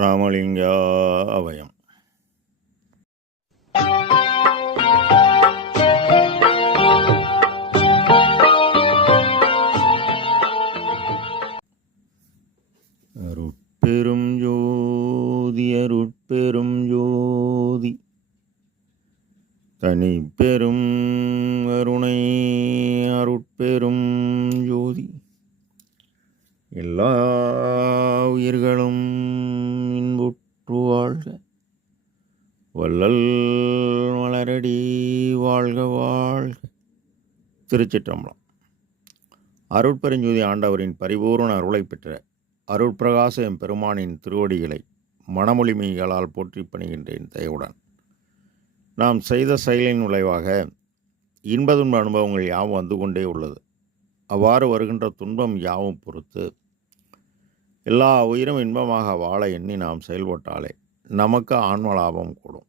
ராமலிங்கா அபயம். அருட்பெரும் ஜோதி அருட்பெரும் ஜோதி தனிப்பெரும் கருணை அருட்பெரும் ஜோதி எல்லா உயிர்களும் இன்புற்று வாழ்க, வள்ளல் மலரடி வாழ்க வாழ்க. திருச்சிற்றம்பலம். அருட்பெருஞ்சோதி ஆண்டவரின் பரிபூர்ண அருளை பெற்ற அருட்பிரகாச எம்பெருமானின் திருவடிகளை மனமொழிமைகளால் போற்றி பணிகின்றேன் தயவுடன். நாம் செய்த செயலின் விளைவாக இன்பதுன்ப அனுபவங்கள் யாவும் வந்து கொண்டே உள்ளது. அவ்வாறு வருகின்ற துன்பம் யாவும் பொறுத்து எல்லா உயிரும் இன்பமாக வாழ எண்ணி நாம் செயல்பட்டாலே நமக்கு ஆன்ம லாபம் கூடும்.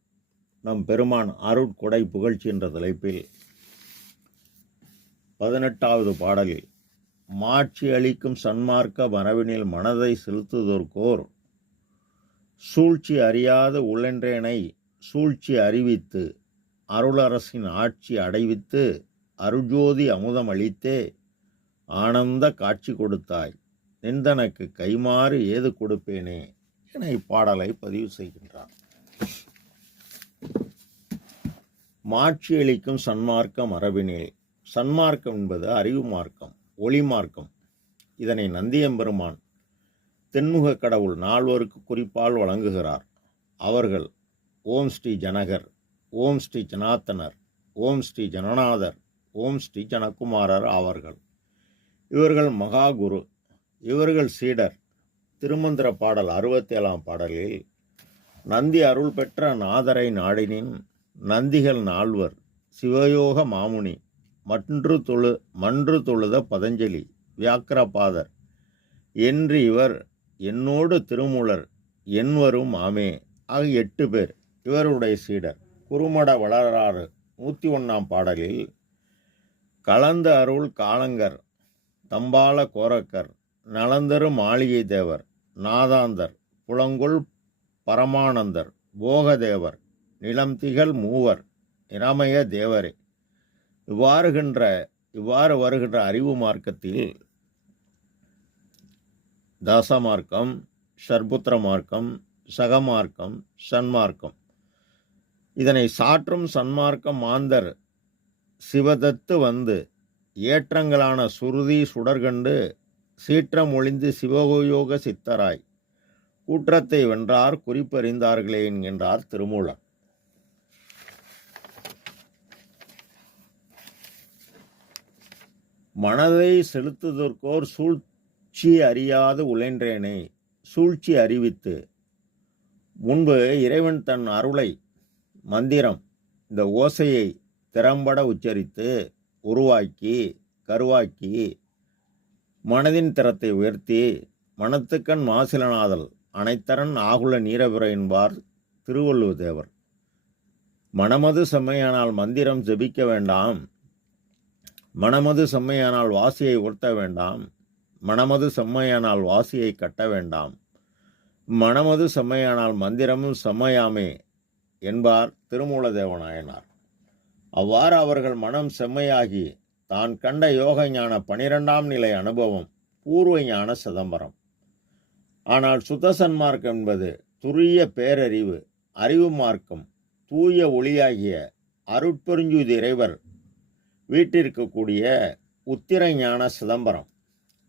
நம் பெருமான் அருட்கொடை புகழ்ச்சி என்ற தலைப்பில் 18வது பாடலில் மாட்சி அளிக்கும் சன்மார்க்க மரபினில் மனதை செலுத்துதற்கோர் சூழ்ச்சி அறியாத உள்ளென்றேனை சூழ்ச்சி அறிவித்து அருளரசின் ஆட்சி அடைவித்து அருஜோதி அமுதம் அளித்தே ஆனந்த காட்சி கொடுத்தாய், நிந்தனக்கு கைமாறு ஏது கொடுப்பேனே என இப்பாடலை பதிவு செய்கின்றார். மாட்சி அளிக்கும் சன்மார்க்க மரபினில், சன்மார்க்கம் என்பது அறிவு மார்க்கம், ஒளி மார்க்கம். இதனை நந்தியம்பெருமான் தென்முக கடவுள் நால்வருக்கு குறிப்பால் வழங்குகிறார். அவர்கள் ஓம் ஸ்ரீ ஜனகர், ஓம் ஸ்ரீ ஜனாத்தனர், ஓம் ஸ்ரீ ஜனநாதர், ஓம் ஸ்ரீ ஜனகுமாரர் ஆவார்கள். இவர்கள் மகாகுரு, இவர்கள் சீடர். திருமந்திர பாடல் 67ஆம் பாடலில் நந்தி அருள் பெற்ற நாதரை நாடினின் நந்திகள் நால்வர் சிவயோக மாமுனி மன்று தொழுத பதஞ்சலி வியாக்கிரபாதர் என்று இவர் என்னோடு திருமூலர் என்வரும் ஆமே ஆகிய 8 பேர் இவருடைய சீடர். குறுமட வளராறு 101ஆம் பாடலில் கலந்த அருள் காலங்கர் தம்பால கோரக்கர் நலந்தரு மாளிகை தேவர் நாதாந்தர் புலங்கொள் பரமானந்தர் போகதேவர் நிலம்திகள் மூவர் நிரமய தேவரே இவ்வாறு வருகின்ற அறிவு மார்க்கத்தில் தசமார்க்கம், ஷர்புத்திர மார்க்கம், சகமார்க்கம், சன்மார்க்கம். இதனை சாற்றும் சன்மார்க்கம் மாந்தர் சிவதத்து வந்து ஏற்றங்களான சுருதி சுடர்கண்டு சீற்றம் ஒளிந்து சிவயோக சித்தராய் கூற்றத்தை வென்றார் குறிப்பறிந்தார்களே என்கின்றார் திருமூலர். மனதை செலுத்துவதற்கோர் சூழ்ச்சி அறியாது உழைன்றேனே சூழ்ச்சி அறிவித்து. முன்பு இறைவன் தன் அருளை மந்திரம் இந்த ஓசையை திறம்பட உச்சரித்து உருவாக்கி கருவாக்கி மனதின் திறத்தை உயர்த்தி மனத்துக்கண் மாசிலனாதல் அனைத்தரன் ஆகுல நீரபிற என்பார் திருவள்ளுவ தேவர். மனமது செம்மையானால் மந்திரம் ஜபிக்க வேண்டாம், மனமது செம்மையானால் வாசியை உர்த்த வேண்டாம், மனமது செம்மையானால் வாசியை கட்ட வேண்டாம், மனமது செம்மையானால் மந்திரமும் செம்மையாமே என்பார் திருமூல தேவநாயனார். அவ்வாறு அவர்கள் மனம் செம்மையாகி தான் கண்ட யோக ஞான 12ஆம் நிலை அனுபவம் பூர்வ ஞான சிதம்பரம். ஆனால் சுத்த சன்மார்க்கம் என்பது துரிய பேரறிவு அறிவு மார்க்கம், தூய ஒளியாகிய அருட்பெருஞ்சோதி இறைவர் வீட்டிற்கக்கூடிய உத்திர ஞான சிதம்பரம்.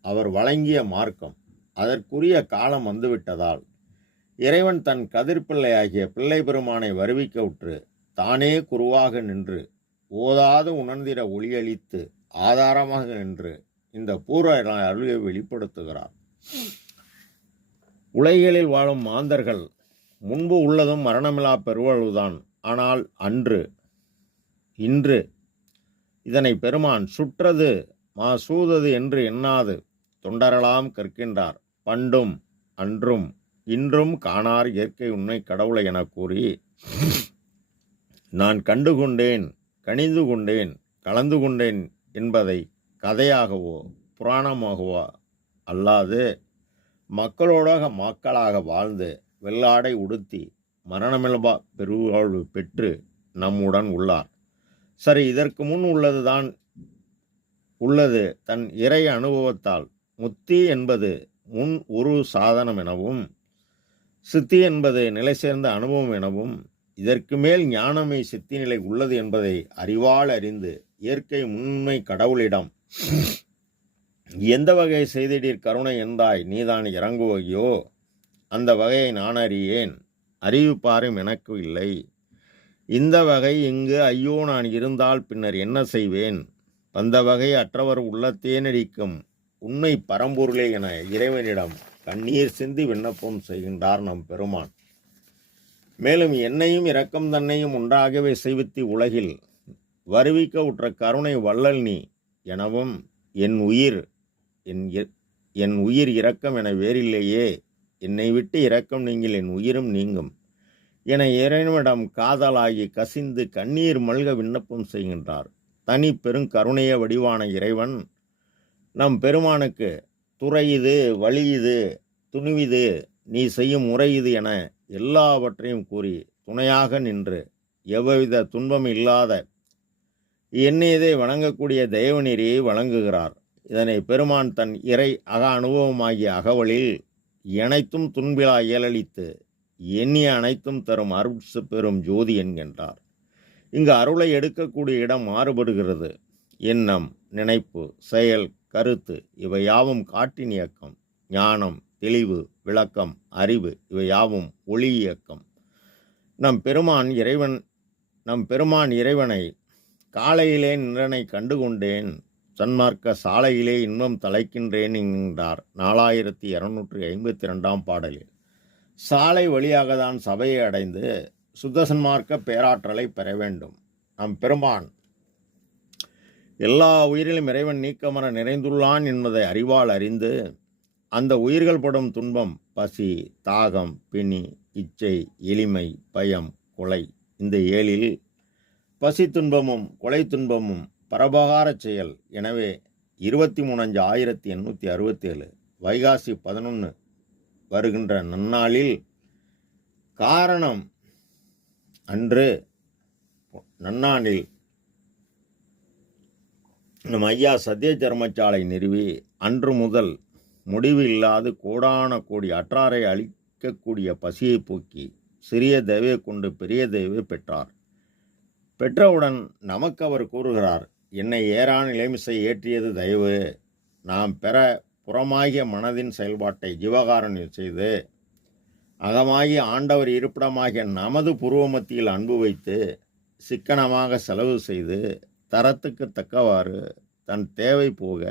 அவர் வழங்கிய மார்க்கம். அதற்குரிய காலம் வந்துவிட்டதால் இறைவன் தன் கதிர்பிள்ளையாகிய பிள்ளை பெருமானை வருவிக்க உற்று தானே குருவாக நின்று ஓதாது உணர்ந்திட ஒளியளித்து ஆதாரமாக நின்று இந்த பூர்வ அருளை வெளிப்படுத்துகிறார். உலகில் வாழும் மாந்தர்கள் முன்பு உள்ளதும் மரணமில்லா பெருவாழ்வுதான். ஆனால் இன்று இதனை பெருமான் சுற்றது சூதது என்று எண்ணாது தொண்டரலாம் கற்கின்றார். பண்டும் அன்றும் இன்றும் காணார் இயற்கை உண்மை கடவுளை என கூறி நான் கண்டு கொண்டேன், கணிந்து கொண்டேன், கலந்து கொண்டேன் என்பதை கதையாகவோ புராணமாகவோ அல்லாது மக்களாக வாழ்ந்து வெள்ளாடை உடுத்தி மரணமில்பா பெருவாழ்வு பெற்று நம்முடன் உள்ளார். சரி, இதற்கு முன் உள்ளது தன் இறை அனுபவத்தால் முத்தி என்பது முன் ஒரு சாதனம் எனவும், சித்தி என்பது நிலை சேர்ந்த அனுபவம் எனவும், இதற்கு மேல் ஞானமே சித்தி நிலை உள்ளது என்பதை அறிவால் அறிந்து இயற்கை முன்மை கடவுளிடம் எந்த வகை செய்திடீர் கருணை என்றாய் நீதான் இறங்குவையோ, அந்த வகையை நான் அறியேன், அறிவிப்பாரும் எனக்கு இல்லை. இந்த வகை இங்கு ஐயோ நான் இருந்தால் பின்னர் என்ன செய்வேன், அந்த வகை அற்றவர் உள்ளத்தேனடிக்கும் உண்மை பரம்பொருளே என இறைவனிடம் கண்ணீர் சிந்தி விண்ணப்பம் செய்கின்றார் நம் பெருமான். மேலும் என்னையும் இரக்கம் தன்னையும் ஒன்றாகவே செய்வித்து உலகில் வருவிக்க உற்ற கருணை வள்ளல் நீ எனவும், என் உயிர் இரக்கம் என வேறில்லையே, என்னை விட்டு இரக்கம் நீங்கள் என் உயிரும் நீங்கும் என இறைவனிடம் காதலாகி கசிந்து கண்ணீர் மல்க விண்ணப்பம் செய்கின்றார். தனி பெருங்கருணைய வடிவான இறைவன் நம் பெருமானுக்கு துறை இது, வழி இது, துணிவிது, நீ செய்யும் முறை இது என எல்லாவற்றையும் கூறி துணையாக நின்று எவ்வித துன்பம் இல்லாத எண்ணியதை வணங்கக்கூடிய தெய்வநெறியை வழங்குகிறார். இதனை பெருமான் தன் இறை அக அனுபவமாகிய அகவலில் அனைத்தும் துன்பிலா இயலளித்து எண்ணிய அனைத்தும் தரும் அருள் பெறும் ஜோதி என்கின்றார். இங்கு அருளை எடுக்கக்கூடிய இடம் மாறுபடுகிறது. எண்ணம், நினைப்பு, செயல், கருத்து இவையாவும் காட்டின் இயக்கம். ஞானம், தெளிவு, விளக்கம், அறிவு இவையாவும் ஒளி இயக்கம். நம் பெருமான் இறைவனை காலையிலே நின்றனை கண்டுகொண்டேன், சன்மார்க்க சாலையிலே இன்பம் தலைக்கின்றேன் என்கின்றார் 4252 பாடலில். சாலை வழியாக தான் சபையை அடைந்து சுத்த சன்மார்க்க பேராற்றலை பெற வேண்டும். நம் பெருமான் எல்லா உயிரிலும் இறைவன் நீக்கமர நிறைந்துள்ளான் என்பதை அறிவால் அறிந்து அந்த உயிர்கள் படும் துன்பம், பசி, தாகம், பிணி, இச்சை, எளிமை, பயம், கொலை, இந்த ஏழில் பசி துன்பமும் கொலை துன்பமும் பரபகார செயல். எனவே 23/5867 வைகாசி 11 வருகின்ற நன்னாளில் காரணம் அன்று நன்னாளில் நம் ஐயா சத்திய தர்மசாலை நிறுவி அன்று முதல் முடிவு இல்லாது கோடான கோடி அற்றாரை அழிக்கக்கூடிய பசியை போக்கி சிறிய தேவை கொண்டு பெரிய தேவை பெற்றார். பெற்றவுடன் நமக்கு அவர் கூறுகிறார், என்னை ஏறான நிலைமிசை ஏற்றியது தயவு. நாம் பெற புறமாகிய மனதின் செயல்பாட்டை ஜீவகாரணியம் செய்து அகமாகிய ஆண்டவர் இருப்பிடமாகிய நமது புருவ மத்தியில் அன்பு வைத்து சிக்கனமாக செலவு செய்து தரத்துக்கு தக்கவாறு தன் தேவை போக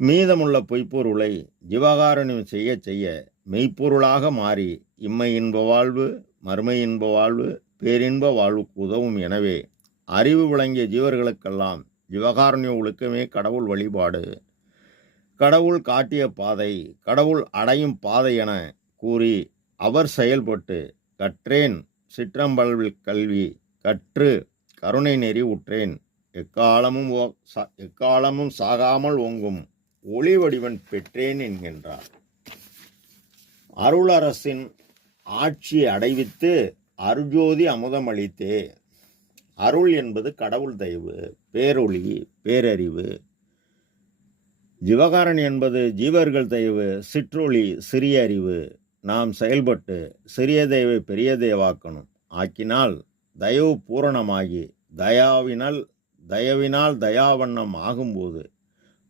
மீதமுள்ள பொய்ப்பொருளை ஜீவகாரணியம் செய்ய செய்ய மெய்ப்பொருளாக மாறி இம்மை இன்ப வாழ்வு, மறுமை இன்ப வாழ்வு, பேரின்ப வாழ்வுக்கு உதவும். எனவே அறிவு விளங்கிய ஜீவர்களுக்கெல்லாம் ஜீவகாரணிய ஒழுக்கமே கடவுள் வழிபாடு, கடவுள் காட்டிய பாதை, கடவுள் அடையும் பாதை என கூறி அவர் செயல்பட்டு கற்றேன் சிற்றம்பல்வில் கல்வி கற்று கருணை நெறி உற்றேன், எக்காலமும் சாகாமல் ஓங்கும் ஒளி வடிவன் பெற்றேன் என்கின்றார். அருளரசின் ஆட்சி அடைவித்து அருஜோதி அமுதம் அளித்தே. அருள் என்பது கடவுள் தயவு, பேரொளி, பேரறிவு. ஜீவகாரணி என்பது ஜீவர்கள் தயவு, சிற்றொளி, சிறிய அறிவு. நாம் செயல்பட்டு சிறிய தெய்வை பெரிய தெய்வாக்கணும். ஆக்கினால் தயவு பூரணமாகி தயவினால் தயாவண்ணம் ஆகும்போது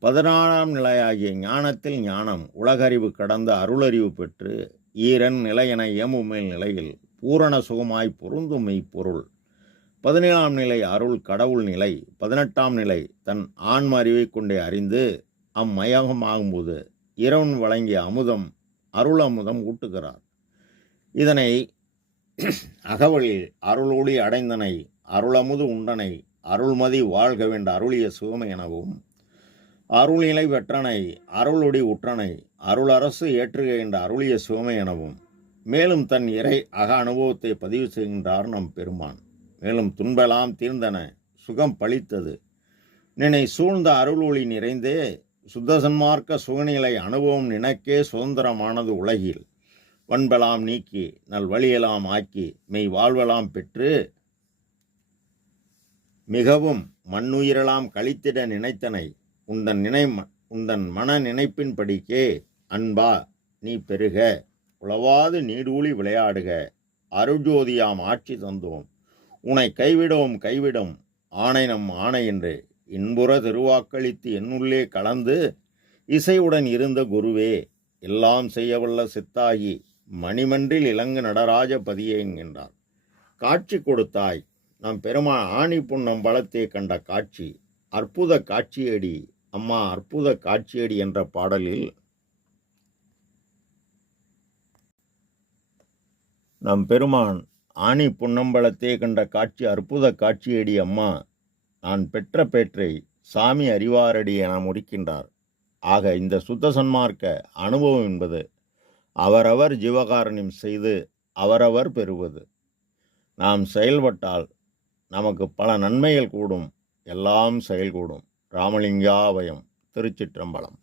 14ஆம் நிலையாகிய ஞானத்தில் ஞானம் உலகறிவு கடந்த அருளறிவு பெற்று ஈரன் நிலை என ஏமுமேல் நிலையில் பூரண சுகமாய் பொருந்தும் மெய்ப்பொருள். 17ஆம் நிலை அருள் கடவுள் நிலை. 18ஆம் நிலை தன் ஆன்ம அறிவை கொண்டே அறிந்து அம்மயகமாகும்போது இறைவன் வழங்கிய அமுதம் அருள் அமுதம் ஊட்டுகிறார். இதனை அகவலில் அருளொளி அடைந்தனை அருளமுது உண்டனை அருள்மதி வாழ்க வேண்ட அருளிய சுகமை எனவும், அருள்நிலை வெற்றனை அருளொடி உற்றனை அருளரசு ஏற்றுக என்ற அருளிய சுகமை எனவும் மேலும் தன் இறை அக அனுபவத்தை பதிவு செய்கின்றார் நம் பெருமான். மேலும் துன்பெல்லாம் தீர்ந்தன, சுகம் பளித்தது, நினை சூழ்ந்த அருள் ஒளி நிறைந்தே சுத்த சன்மார்க்க சுகநிலை அனுபவம் நினைக்கே சுதந்திரமானது உலகில். வன்பெலாம் நீக்கி நல்வழியெல்லாம் ஆக்கி மெய் வாழ்வெல்லாம் பெற்று மிகவும் மண்ணுயிரெல்லாம் கழித்திட நினைத்தனை உந்தன் மன நினைப்பின்படிக்கே அன்பா நீ பெருக உளவாது நீடூழி விளையாடுக அருஜோதியாம் ஆட்சி தந்தோம் உனை கைவிடும் ஆணை நம் ஆணை என்று இன்புற திருவாக்களித்து என்னுள்ளே கலந்து இசையுடன் இருந்த குருவே எல்லாம் செய்யவல்ல சித்தாகி மணிமன்றில் இலங்கு நடராஜ பதியே என்கின்றார். காட்சி கொடுத்தாய் நம் பெருமான் ஆணி புன்னம் பலத்தே கண்ட காட்சி அற்புத காட்சியடி அம்மா அற்புத காட்சியடி என்ற பாடலில் நம் பெருமான் ஆணி புன்னம்பலத்தே கண்ட காட்சி அற்புத காட்சியடி அம்மா நான் பெற்ற பேற்றை சாமி அறிவாரடி என முடிக்கின்றார். ஆக இந்த சுத்த சன்மார்க்க அனுபவம் என்பது அவரவர் ஜீவகாரணியம் செய்து அவரவர் பெறுவது. நாம் செயல்பட்டால் நமக்கு பல நன்மைகள் கூடும், எல்லாம் செயல்கூடும். ராமலிங்காபயம். திருச்சிற்றம்பலம்.